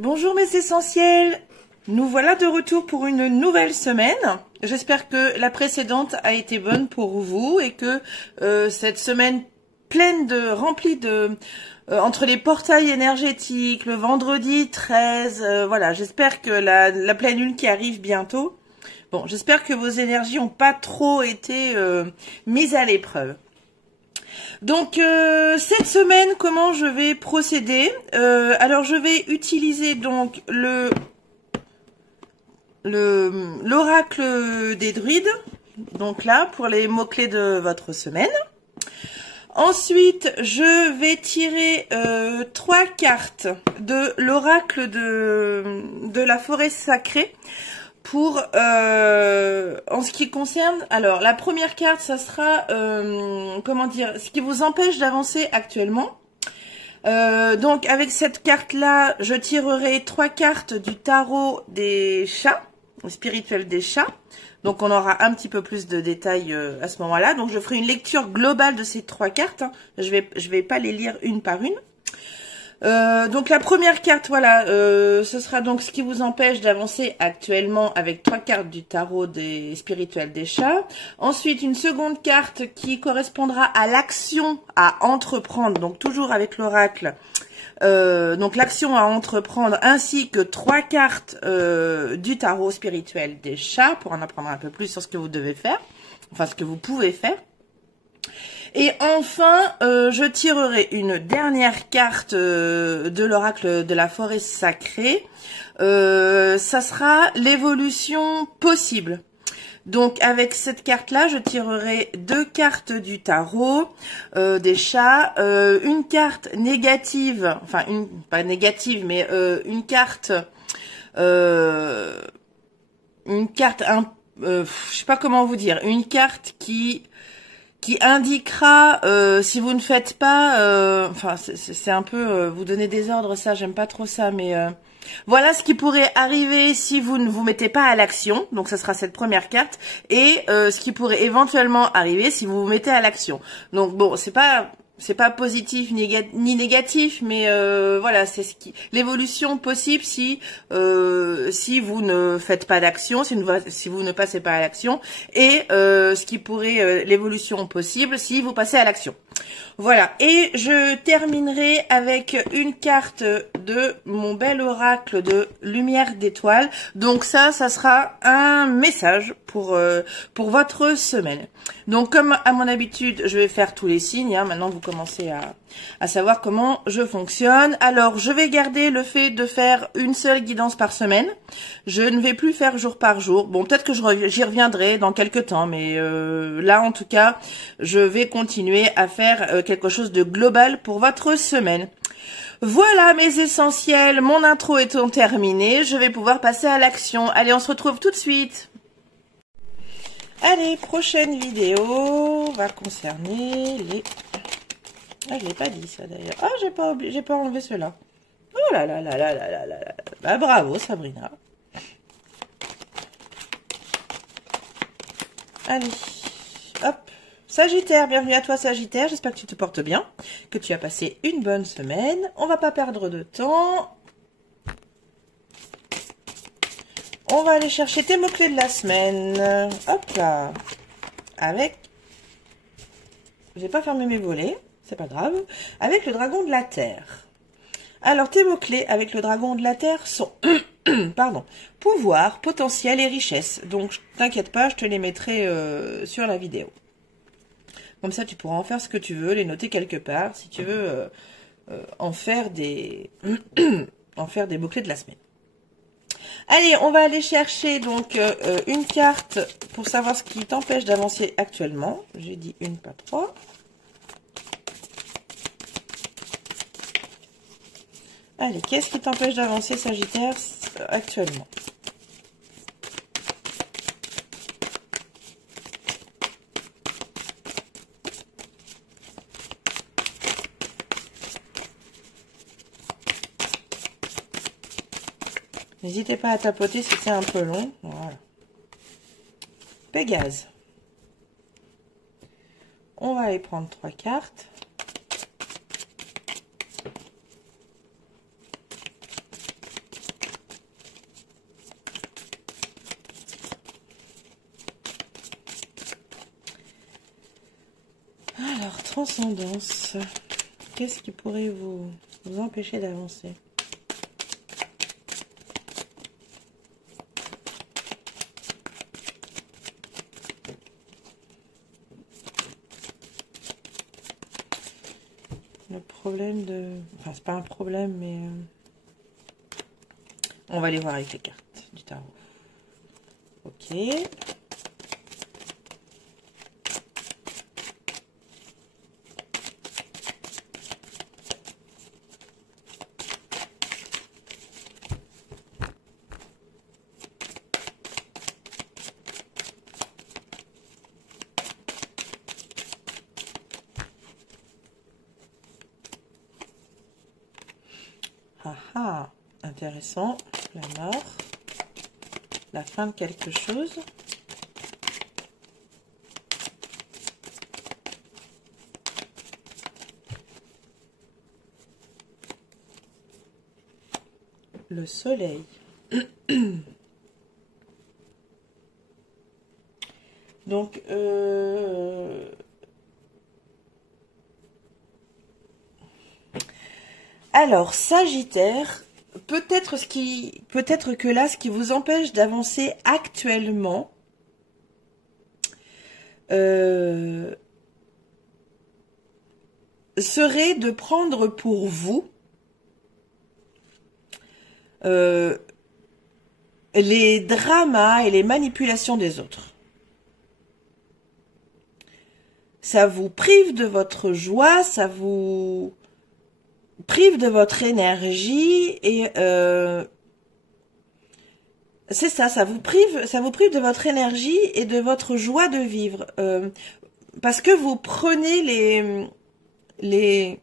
Bonjour mes essentiels, nous voilà de retour pour une nouvelle semaine. J'espère que la précédente a été bonne pour vous et que cette semaine remplie de entre les portails énergétiques, le vendredi 13, voilà, j'espère que la pleine lune qui arrive bientôt. Bon, j'espère que vos énergies n'ont pas trop été mises à l'épreuve. Donc cette semaine, comment je vais procéder? Alors je vais utiliser donc l'oracle des druides, donc là pour les mots-clés de votre semaine. Ensuite, je vais tirer 3 cartes de l'oracle de la forêt sacrée. Pour en ce qui concerne, alors la première carte, ça sera comment dire, ce qui vous empêche d'avancer actuellement. Donc avec cette carte là, je tirerai 3 cartes du tarot des chats, spirituel des chats. Donc on aura un petit peu plus de détails à ce moment-là. Donc je ferai une lecture globale de ces 3 cartes, hein. Je vais pas les lire une par une. Donc la première carte, voilà, ce sera donc ce qui vous empêche d'avancer actuellement avec 3 cartes du tarot des spirituels des chats. Ensuite, une seconde carte qui correspondra à l'action à entreprendre, donc toujours avec l'oracle. Donc l'action à entreprendre, ainsi que 3 cartes du tarot spirituel des chats pour en apprendre un peu plus sur ce que vous devez faire, enfin ce que vous pouvez faire. Et enfin, je tirerai une dernière carte de l'oracle de la forêt sacrée. Ça sera l'évolution possible. Donc avec cette carte-là, je tirerai 2 cartes du tarot des chats, une carte négative, enfin pas négative, mais une carte, je sais pas comment vous dire, une carte qui indiquera si vous ne faites pas, enfin c'est un peu vous donner des ordres, ça j'aime pas trop ça, mais voilà ce qui pourrait arriver si vous ne vous mettez pas à l'action. Donc ça sera cette première carte, et ce qui pourrait éventuellement arriver si vous vous mettez à l'action. Donc bon, c'est pas positif ni négatif, mais voilà, c'est l'évolution possible si vous ne faites pas d'action, si vous ne passez pas à l'action, et ce qui pourrait l'évolution possible si vous passez à l'action. Voilà, et je terminerai avec une carte de mon bel oracle de lumière d'étoiles. Donc ça sera un message pour votre semaine. Donc comme à mon habitude, je vais faire tous les signes, hein. Maintenant vous commencez à savoir comment je fonctionne. Alors je vais garder le fait de faire une seule guidance par semaine. Je ne vais plus faire jour par jour. Bon, peut-être que j'y reviendrai dans quelques temps, mais là en tout cas, je vais continuer à faire quelque chose de global pour votre semaine. Voilà mes essentiels, mon intro étant terminée, je vais pouvoir passer à l'action. Allez, on se retrouve tout de suite. Allez, prochaine vidéo va concerner les... Ah, je l'ai pas dit ça d'ailleurs. Ah, j'ai pas enlevé cela. Oh là là là là là là là là. Bah bravo Sabrina. Allez, hop. Sagittaire, bienvenue à toi Sagittaire, j'espère que tu te portes bien, que tu as passé une bonne semaine. On va pas perdre de temps. On va aller chercher tes mots-clés de la semaine. Hop là. Avec... J'ai pas fermé mes volets, c'est pas grave. Avec le dragon de la terre. Alors tes mots-clés avec le dragon de la terre sont... Pardon. Pouvoir, potentiel et richesse. Donc t'inquiète pas, je te les mettrai sur la vidéo. Comme ça, tu pourras en faire ce que tu veux, les noter quelque part, si tu veux en faire des mots-clés de la semaine. Allez, on va aller chercher donc une carte pour savoir ce qui t'empêche d'avancer actuellement. J'ai dit une, pas 3. Allez, qu'est-ce qui t'empêche d'avancer, Sagittaire, actuellement ? N'hésitez pas à tapoter si c'est un peu long. Voilà. Pégase. On va aller prendre 3 cartes. transcendance. Qu'est-ce qui pourrait vous empêcher d'avancer? Le problème de... Enfin, c'est pas un problème, mais... On va aller voir avec les cartes du tarot. Ok. Ah ah, intéressant. La mort. La fin de quelque chose. Le soleil. Donc, alors, Sagittaire, peut-être que là, ce qui vous empêche d'avancer actuellement, serait de prendre pour vous les dramas et les manipulations des autres. Ça vous prive de votre joie, ça vous prive de votre énergie et c'est ça, ça vous prive de votre énergie et de votre joie de vivre parce que vous prenez les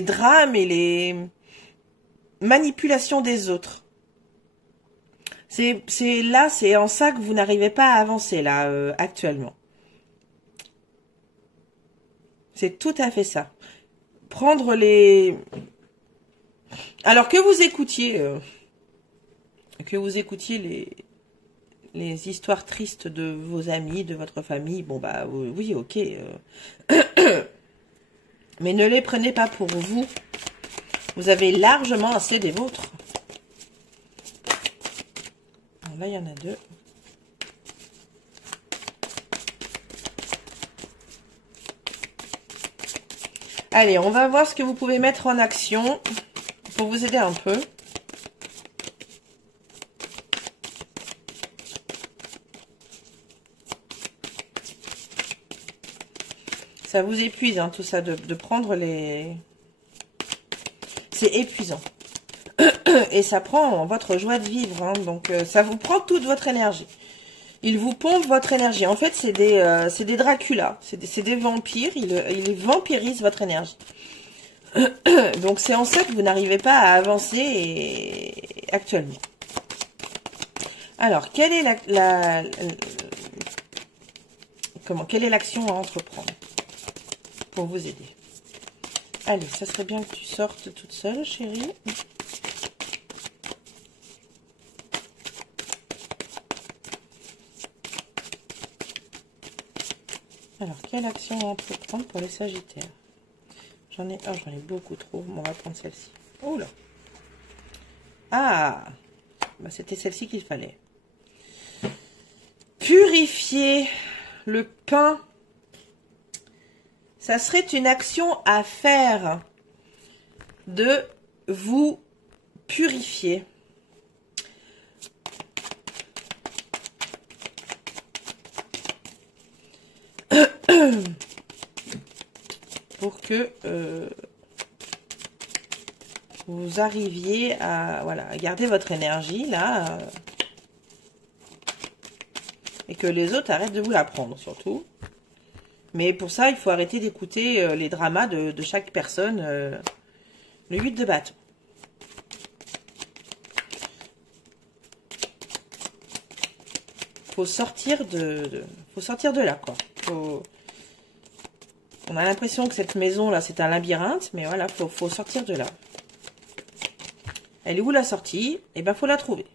drames et les manipulations des autres. C'est en ça que vous n'arrivez pas à avancer là actuellement. C'est tout à fait ça. Prendre les... Alors que vous écoutiez les histoires tristes de vos amis, de votre famille, bon bah oui, ok. Mais ne les prenez pas pour vous. Vous avez largement assez des vôtres. Alors là, il y en a deux. Allez, on va voir ce que vous pouvez mettre en action pour vous aider un peu. Ça vous épuise, hein, tout ça, de prendre les... C'est épuisant. Et ça prend votre joie de vivre, hein, donc ça vous prend toute votre énergie. Il vous pompe votre énergie. En fait, c'est des Dracula, c'est des vampires. Ils vampirisent votre énergie. Donc, c'est en ça que vous n'arrivez pas à avancer actuellement. Alors, quelle est quelle est l'action à entreprendre pour vous aider? Allez, ça serait bien que tu sortes toute seule, chérie. Alors, quelle action à entreprendre pour les Sagittaires? J'en ai beaucoup trop. Bon, on va prendre celle-ci. Oh là! Ah! Bah, c'était celle-ci qu'il fallait. Purifier le pain. Ça serait une action à faire de vous purifier. Pour que vous arriviez à, voilà, à garder votre énergie là et que les autres arrêtent de vous la prendre surtout. Mais pour ça, il faut arrêter d'écouter les dramas de chaque personne. Le 8 de bâton. Faut sortir de là, quoi. On a l'impression que cette maison là, c'est un labyrinthe, mais voilà, faut sortir de là. Elle est où la sortie? Eh ben, faut la trouver.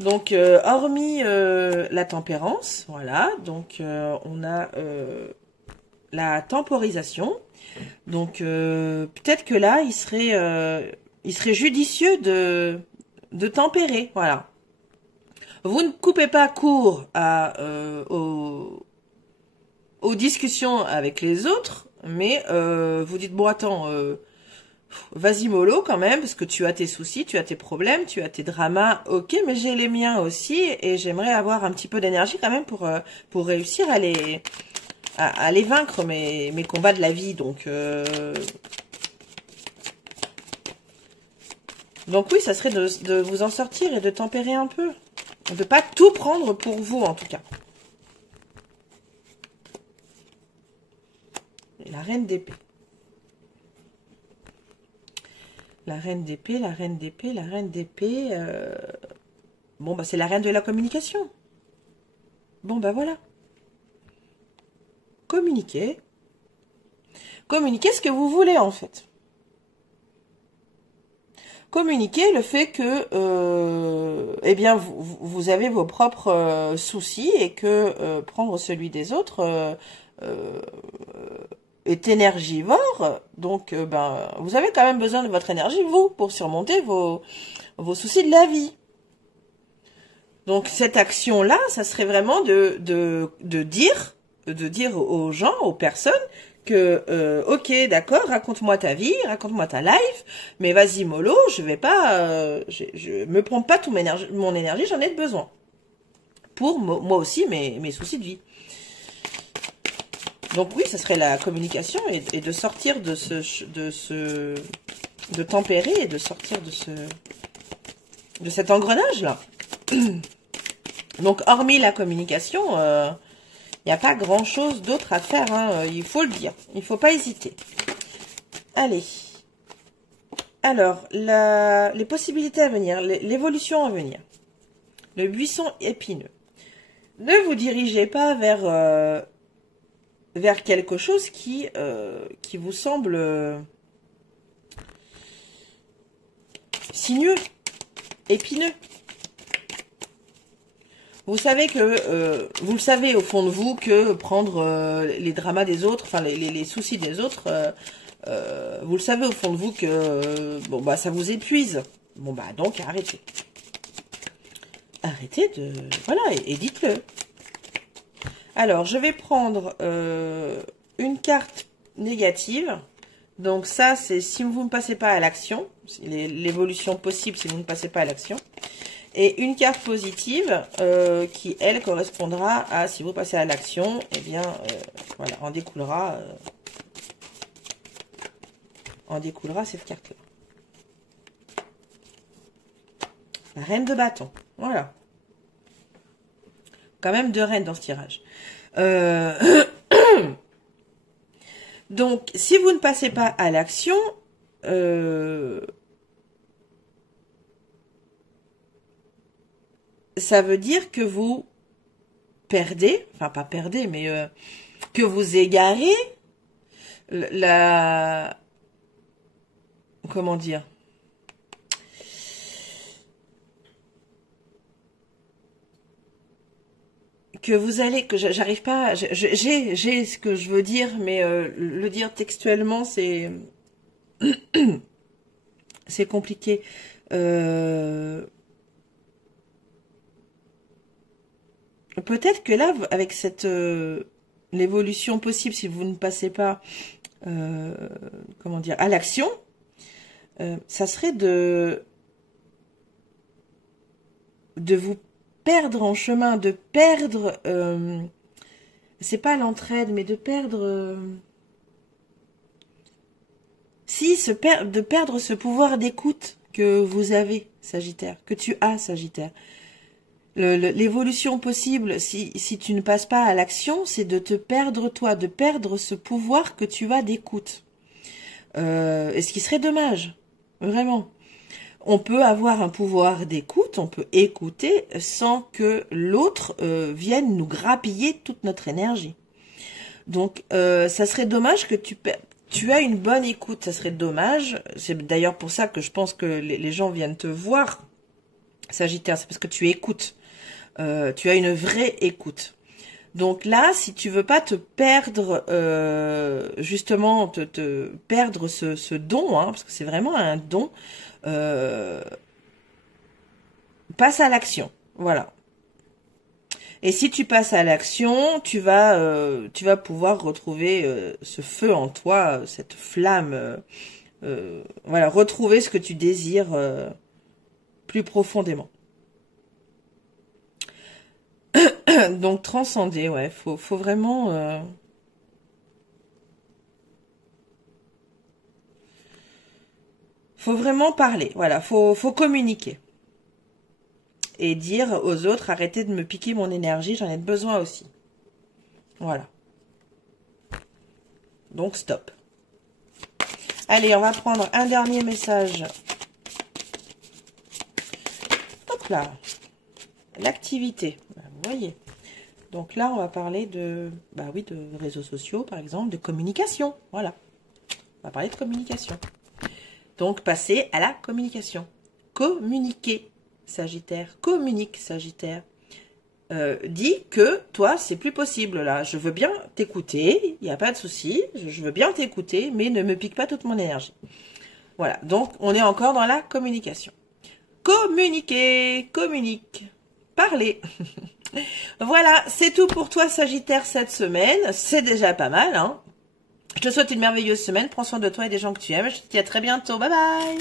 Donc, hormis la tempérance, voilà, donc on a la temporisation. Donc, peut-être que là, il serait judicieux de tempérer, voilà. Vous ne coupez pas court aux discussions avec les autres, mais vous dites, bon, attends, vas-y mollo quand même, parce que tu as tes soucis, tu as tes problèmes, tu as tes dramas, ok, mais j'ai les miens aussi, et j'aimerais avoir un petit peu d'énergie quand même pour réussir à les vaincre, mes combats de la vie, donc oui, ça serait de vous en sortir et de tempérer un peu. De ne pas tout prendre pour vous, en tout cas. Et la reine d'épée. La reine d'épée, la reine d'épée, la reine d'épée. Bon, bah c'est la reine de la communication. Bon, bah voilà. Communiquez. Communiquez ce que vous voulez, en fait. Communiquer le fait que eh bien vous avez vos propres soucis et que prendre celui des autres est énergivore, donc ben vous avez quand même besoin de votre énergie vous pour surmonter vos soucis de la vie. Donc cette action là, ça serait vraiment de dire aux gens, aux personnes que ok, d'accord, raconte-moi ta vie, raconte-moi ta life, mais vas-y mollo, je vais pas, je me prends pas tout mon énergie, j'en ai besoin pour moi aussi mes soucis de vie. Donc oui, ça serait la communication et de sortir de de tempérer et de sortir de cet engrenage là. Donc hormis la communication, il n'y a pas grand-chose d'autre à faire, hein, il faut le dire. Il ne faut pas hésiter. Allez. Alors, les possibilités à venir, l'évolution à venir. Le buisson épineux. Ne vous dirigez pas vers quelque chose qui vous semble sinueux, épineux. Vous savez que, vous le savez au fond de vous que prendre les dramas des autres, enfin les soucis des autres, vous le savez au fond de vous que bon bah ça vous épuise. Bon bah donc arrêtez. Arrêtez de... Voilà, et dites-le. Alors je vais prendre une carte négative. Donc ça c'est si vous ne passez pas à l'action, l'évolution possible si vous ne passez pas à l'action. Et une carte positive qui, elle, correspondra à, si vous passez à l'action, eh bien, voilà, en découlera cette carte-là. La reine de bâton, voilà. Quand même 2 reines dans ce tirage. Donc, si vous ne passez pas à l'action, ça veut dire que vous perdez, enfin pas perdez, mais que vous égarez comment dire, que vous allez, que j'arrive pas, j'ai ce que je veux dire, mais le dire textuellement, c'est c'est compliqué. Peut-être que là, avec cette l'évolution possible, si vous ne passez pas, comment dire, à l'action, ça serait de vous perdre en chemin, de perdre, c'est pas l'entraide, mais de perdre, de perdre ce pouvoir d'écoute que vous avez, Sagittaire, que tu as, Sagittaire. L'évolution possible, si tu ne passes pas à l'action, c'est de te perdre toi, de perdre ce pouvoir que tu as d'écoute. Et ce qui serait dommage, vraiment. On peut avoir un pouvoir d'écoute, on peut écouter sans que l'autre vienne nous grappiller toute notre énergie. Donc, ça serait dommage que tu as une bonne écoute, ça serait dommage. C'est d'ailleurs pour ça que je pense que les gens viennent te voir, Sagittaire, c'est parce que tu écoutes. Tu as une vraie écoute. Donc là, si tu veux pas te perdre, justement, te perdre ce don, hein, parce que c'est vraiment un don, passe à l'action. Voilà. Et si tu passes à l'action, tu vas pouvoir retrouver ce feu en toi, cette flamme. Voilà, retrouver ce que tu désires plus profondément. Donc transcender, ouais, faut vraiment parler, voilà, faut communiquer et dire aux autres arrêtez de me piquer mon énergie, j'en ai besoin aussi. Voilà. Donc stop. Allez, on va prendre un dernier message. Hop là. L'activité, vous voyez. Donc là, on va parler de, bah oui, de réseaux sociaux, par exemple, de communication. Voilà. On va parler de communication. Donc, passer à la communication. Communiquer, Sagittaire. Communique, Sagittaire. Dis que toi, c'est plus possible, là. Je veux bien t'écouter, il n'y a pas de souci. Je veux bien t'écouter, mais ne me pique pas toute mon énergie. Voilà. Donc, on est encore dans la communication. Communiquer, communique. Parler. Voilà, c'est tout pour toi Sagittaire cette semaine. C'est déjà pas mal, hein. Je te souhaite une merveilleuse semaine. Prends soin de toi et des gens que tu aimes. Je te dis à très bientôt. Bye bye.